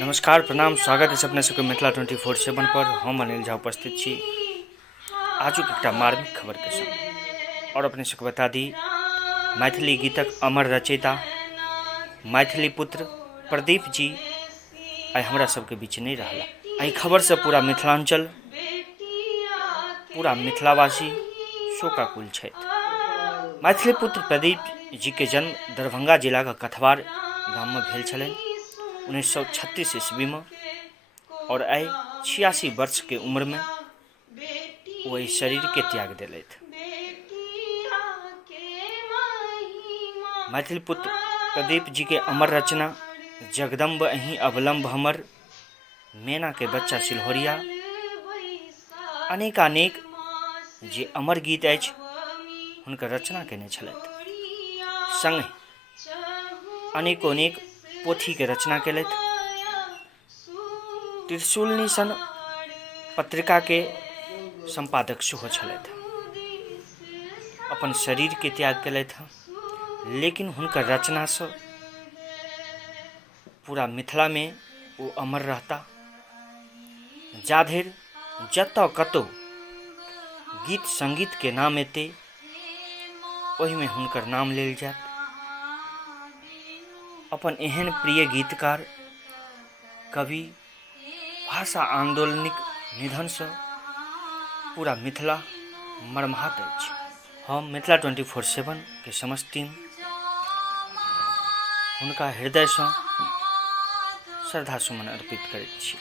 नमस्कार प्रणाम स्वागत है अपने सबके मिथिला 24/7 पर। हम अनिल झा उपस्थित छी आजुक एकटा मार्मिक खबर के संग और अपने सबके बता दी मैथिली गीतक अमर रचयिता मैथिली पुत्र प्रदीप जी आई हमरा सबके बीच नहीं रहला। एहि खबर से पूरा मिथिलांचल पूरा मिथिलावासी शोकाकुल छथि। मैथिली पुत्र प्रदीप जी के जन्म दरभंगा जिला के कथवार गाम में भेल छलनि 1936 ईस्वी में और आई 86 वर्ष के उम्र में वो इस शरीर के त्याग दिलथि। मैथिली पुत्र प्रदीप जी के अमर रचना जगदम्ब अहीं अवलंब हमर, मैना के बच्चा सिल्होरिया, अनेकानेक जे अमर गीत अछि हुनकर रचना केने छलथि। संग अनेकोनेक पोथी के रचना केलथि। त्रिशूलनी सन पत्रिका के संपादक सेहो छलथि। अपन शरीर के त्याग केलथि लेकिन हुनकर रचना से पूरा मिथिला में वो अमर रहता। जाधरि जतऽ कतौ गीत संगीत के नाम एते ओहि में हुनकर नाम लेल जायत। अपन एहन प्रिय गीतकार कवि भाषा आंदोलनिक निधन से पूरा मिथिला मर्माहत अछि। हम मिथिला 24/7 के समस्त टीम हुनका हृदय से श्रद्धा सुमन अर्पित करैत छी।